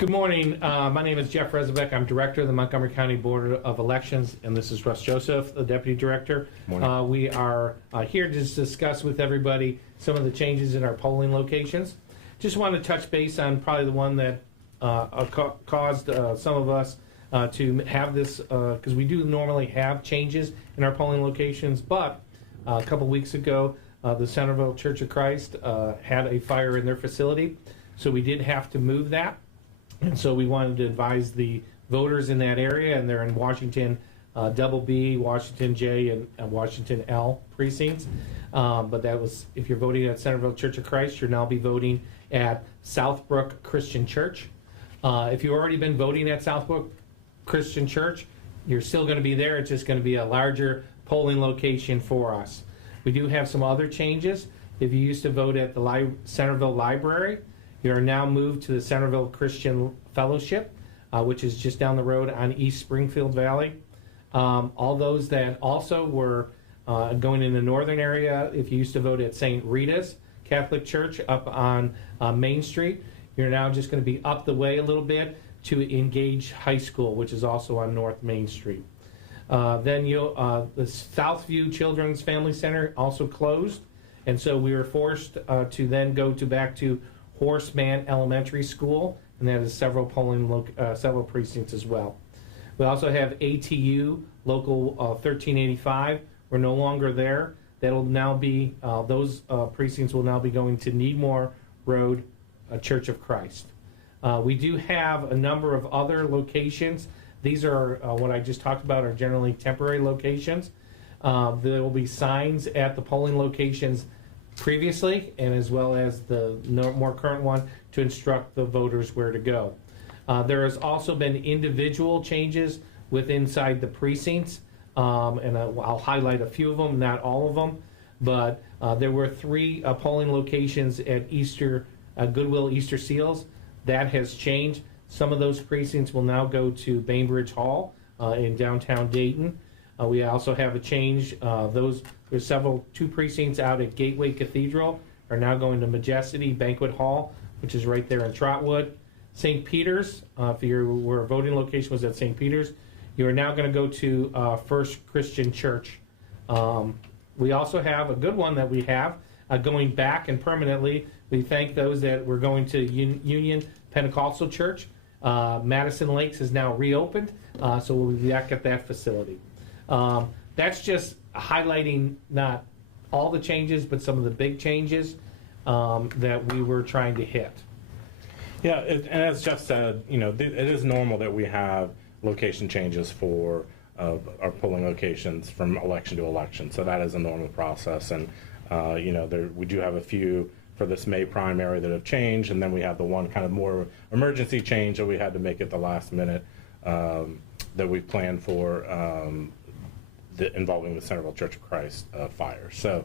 Good morning. My name is Jeff Rezebeck. I'm Director of the Montgomery County Board of Elections, and this is Russ Joseph, the Deputy Director. Morning. We are here to discuss with everybody some of the changes in our polling locations. Just want to touch base on probably the one that caused some of us to have this, because we do normally have changes in our polling locations, but a couple weeks ago, the Centerville Church of Christ had a fire in their facility, so we did have to move that. And so we wanted to advise the voters in that area, and they're in Washington Double B, Washington J, and Washington L precincts. But that was, if you're voting at Centerville Church of Christ, you'll now be voting at Southbrook Christian Church. If you've already been voting at Southbrook Christian Church, you're still going to be there. It's just going to be a larger polling location for us. We do have some other changes. If you used to vote at the Centerville Library, you are now moved to the Centerville Christian Fellowship, which is just down the road on East Springfield Valley. All those that also were going in the northern area, if you used to vote at St. Rita's Catholic Church up on Main Street, you're now just going to be up the way a little bit to Engage High School, which is also on North Main Street. Then the Southview Children's Family Center also closed, and so we were forced to then go back to Horseman Elementary School, and that is several several precincts as well. We also have ATU Local 1385. We're no longer there. That'll now be those precincts will now be going to Needmore Road, Church of Christ. We do have a number of other locations. These are what I just talked about are generally temporary locations. There will be signs at the polling locations previously, and as well as the more current one to instruct the voters where to go. There has also been individual changes inside the precincts, and I'll highlight a few of them, not all of them, but there were 3 polling locations at Goodwill Easter Seals. That has changed. Some of those precincts will now go to Bainbridge Hall in downtown Dayton. We also have a change. There's 2 precincts out at Gateway Cathedral are now going to Majesty Banquet Hall, which is right there in Trotwood. St. Peter's, if your voting location was at St. Peter's, you are now going to go to First Christian Church. We also have a good one that we have going back and permanently. We thank those that were going to Union Pentecostal Church. Madison Lakes is now reopened, so we'll be back at that facility. That's just highlighting not all the changes, but some of the big changes that we were trying to hit. Yeah, and as Jeff said, it is normal that we have location changes for our polling locations from election to election. So that is a normal process, and we do have a few for this May primary that have changed, and then we have the one kind of more emergency change that we had to make at the last minute that we planned for. Involving the Centerville Church of Christ fire. So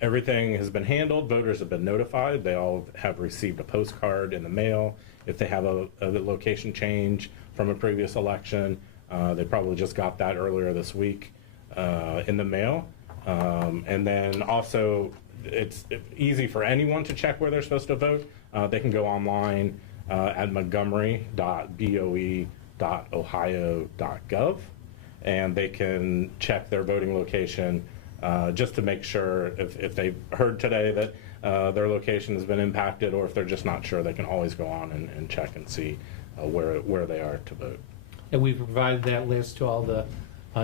everything has been handled. Voters have been notified. They all have received a postcard in the mail. If they have a location change from a previous election, they probably just got that earlier this week in the mail. And then also, it's easy for anyone to check where they're supposed to vote. They can go online at montgomery.boe.ohio.gov. and they can check their voting location just to make sure if they've heard today that their location has been impacted, or if they're just not sure, they can always go on and check and see where they are to vote. And we provided that list to all the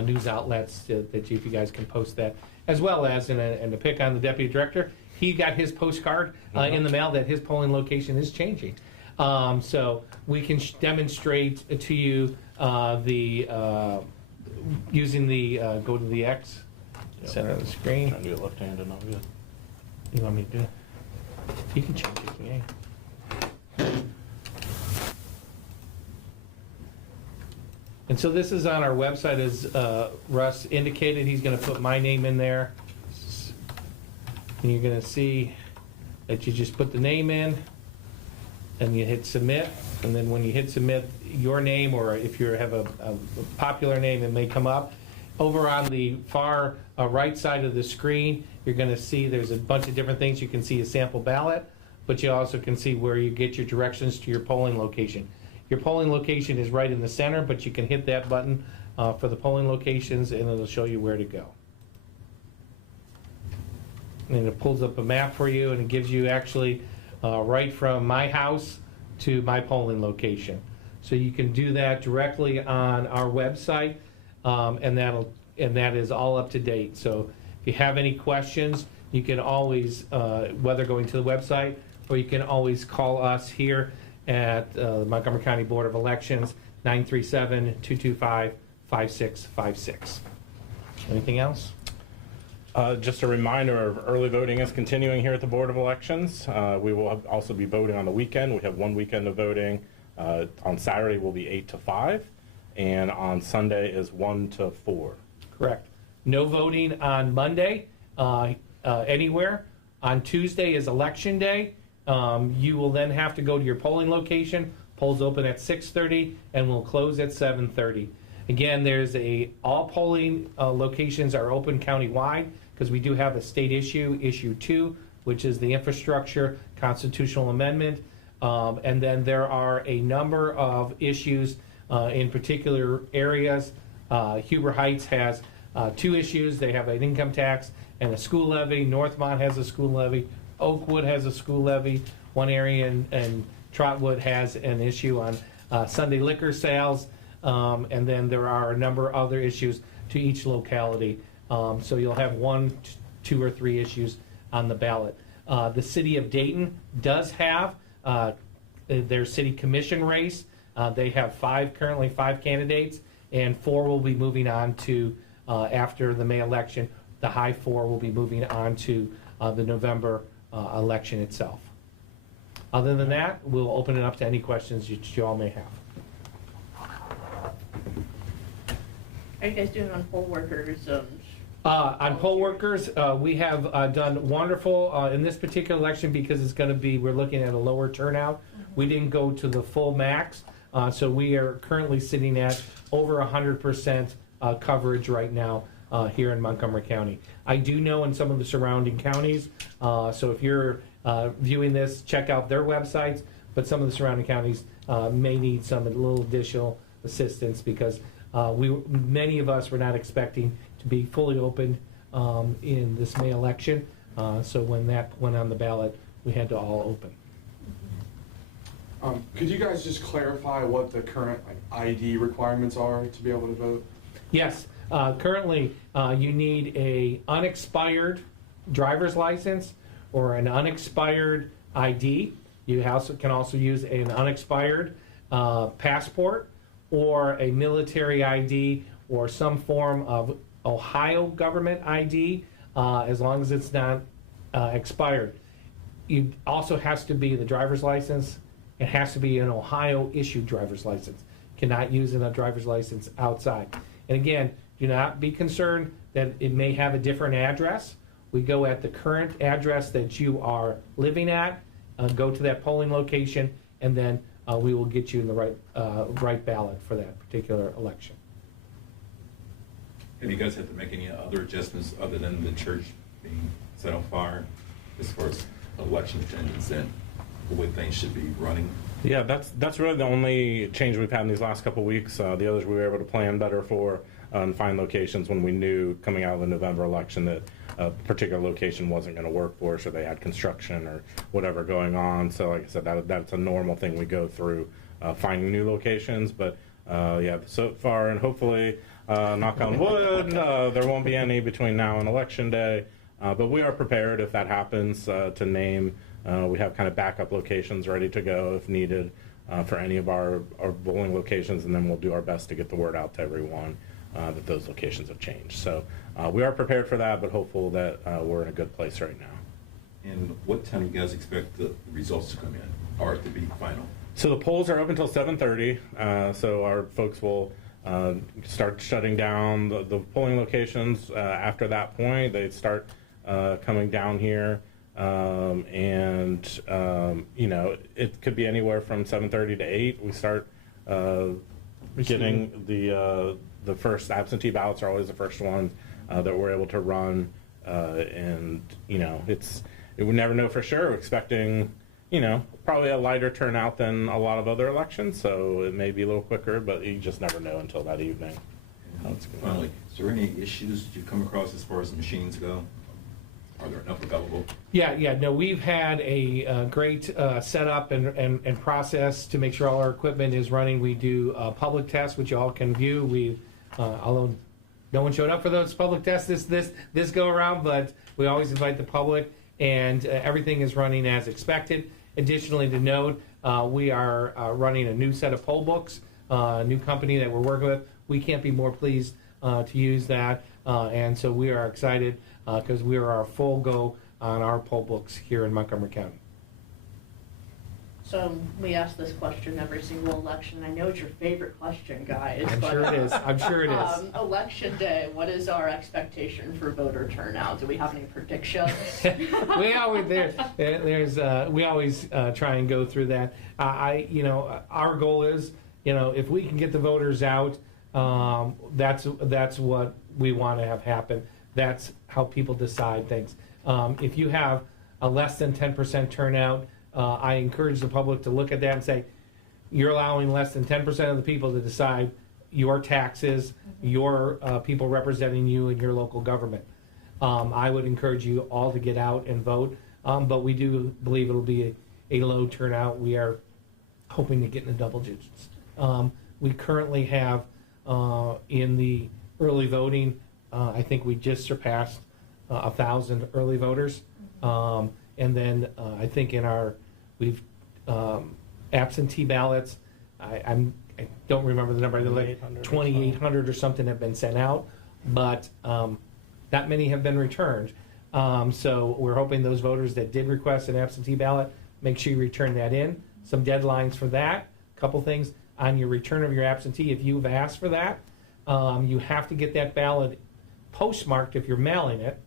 news outlets that if you guys can post that, as well as, and to pick on the Deputy Director, he got his postcard in the mail that his polling location is changing. So we can demonstrate to you using the go to the X center of the screen. Trying to do it left-handed, not good. You want me to do it? You can change it, yeah. And so this is on our website, as Russ indicated. He's going to put my name in there, and you're going to see that you just put the name in, and you hit submit. And then when you hit submit, your name, or if you have a popular name, it may come up. Over on the far right side of the screen, you're going to see there's a bunch of different things. You can see a sample ballot. but you also can see where you get your directions to your polling location. Your polling location is right in the center, but you can hit that button for the polling locations, and it'll show you where to go. And it pulls up a map for you, and it gives you actually right from my house to my polling location. So you can do that directly on our website, and that is all up to date. So if you have any questions, you can always, whether going to the website, or you can always call us here at the Montgomery County Board of Elections, 937-225-5656. Anything else? Just a reminder of early voting is continuing here at the Board of Elections. We will also be voting on the weekend. We have one weekend of voting. On Saturday will be 8 to 5, and on Sunday is 1 to 4. Correct. No voting on Monday anywhere. On Tuesday is Election Day. You will then have to go to your polling location. Polls open at 6:30 and will close at 7:30. Again, all polling locations are open countywide because we do have a state issue 2, which is the infrastructure constitutional amendment. And then there are a number of issues in particular areas. Huber Heights has 2 issues. They have an income tax and a school levy. Northmont has a school levy. Oakwood has a school levy. One area in Trotwood has an issue on Sunday liquor sales. And then there are a number of other issues to each locality. So you'll have 1, 2, or 3 issues on the ballot. The city of Dayton does have their city commission race. They have currently 5 candidates, and 4 will be moving on to, after the May election, the high 4 will be moving on to the November election itself. Other than that, we'll open it up to any questions you all may have. How are you guys doing on poll workers? On poll workers, we have done wonderful in this particular election because we're looking at a lower turnout. We didn't go to the full max, so we are currently sitting at over 100% coverage right now here in Montgomery County. I do know in some of the surrounding counties, so if you're viewing this, check out their websites, but some of the surrounding counties may need some little additional assistance because many of us were not expecting to be fully open in this May election. So when that went on the ballot, we had to all open. Could you guys just clarify what the current ID requirements are to be able to vote? Yes, currently you need a unexpired driver's license or an unexpired ID. You can also use an unexpired passport or a military ID or some form of Ohio government ID, as long as it's not expired. It also has to be the driver's license. It has to be an Ohio issued driver's license. Cannot use a driver's license outside. And again, do not be concerned that it may have a different address. We go at the current address that you are living at, go to that polling location, and then we will get you in the right ballot for that particular election. Have you guys had to make any other adjustments other than the church being set on fire as far as election attendance and the way things should be running? Yeah, that's really the only change we've had in these last couple of weeks. The others we were able to plan better for and find locations when we knew coming out of the November election that a particular location wasn't going to work for us, or they had construction or whatever going on. So like I said, that's a normal thing we go through, finding new locations. But yeah, so far, and hopefully, knock on wood, there won't be any between now and Election Day. But we are prepared if that happens to name. We have kind of backup locations ready to go if needed for any of our polling locations, and then we'll do our best to get the word out to everyone that those locations have changed. So we are prepared for that, but hopeful that we're in a good place right now. And what time do you guys expect the results to come in, or to be final? So the polls are up until 7:30. So our folks will start shutting down the polling locations. After that point, they start coming down here. You know, it could be anywhere from 7:30 to 8. We start getting the first absentee ballots are always the first ones that we're able to run. And you know, we never know for sure. We're expecting probably a lighter turnout than a lot of other elections, so it may be a little quicker, but you just never know until that evening. How it's going. Finally, is there any issues that you've come across as far as the machines go? Are there enough available? No, we've had a great setup and process to make sure all our equipment is running. We do public tests, which you all can view. Although no one showed up for those public tests this go around, but we always invite the public, and everything is running as expected. Additionally, to note, we are running a new set of poll books, a new company that we're working with. We can't be more pleased to use that, and so we are excited because we are our full go on our poll books here in Montgomery County. So we ask this question every single election. I know it's your favorite question, guys. I'm sure it is. I'm sure it is. Election day, what is our expectation for voter turnout? Do we have any predictions? we always try and go through that. Our goal is, if we can get the voters out, that's what we want to have happen. That's how people decide things. If you have a less than 10% turnout, I encourage the public to look at that and say, you're allowing less than 10% of the people to decide your taxes, your people representing you in your local government. I would encourage you all to get out and vote, but we do believe it'll be a low turnout. We are hoping to get in the double digits. We currently have in the early voting, I think we just surpassed 1,000 early voters. And then I think we've absentee ballots. I don't remember the number. 2,800 or something have been sent out, but not many have been returned. So we're hoping those voters that did request an absentee ballot, make sure you return that in. Some deadlines for that. A couple things on your return of your absentee. If you've asked for that, you have to get that ballot postmarked if you're mailing it.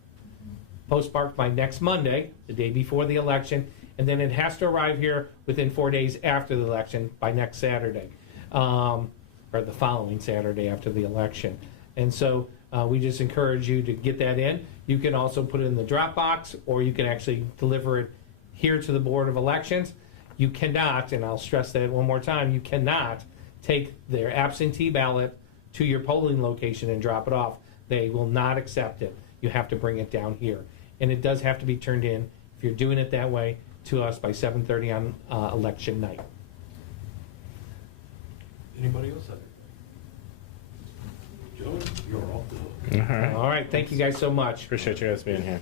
Postmarked by next Monday, the day before the election, and then it has to arrive here within 4 days after the election by next Saturday, or the following Saturday after the election. And so we just encourage you to get that in. You can also put it in the drop box, or you can actually deliver it here to the Board of Elections. You cannot, and I'll stress that one more time, you cannot take their absentee ballot to your polling location and drop it off. They will not accept it. You have to bring it down here. And it does have to be turned in, if you're doing it that way, to us by 7:30 on election night. Anybody else have anything? Joe, you're off the hook. All right. All right, thank you guys so much. Appreciate you guys being here.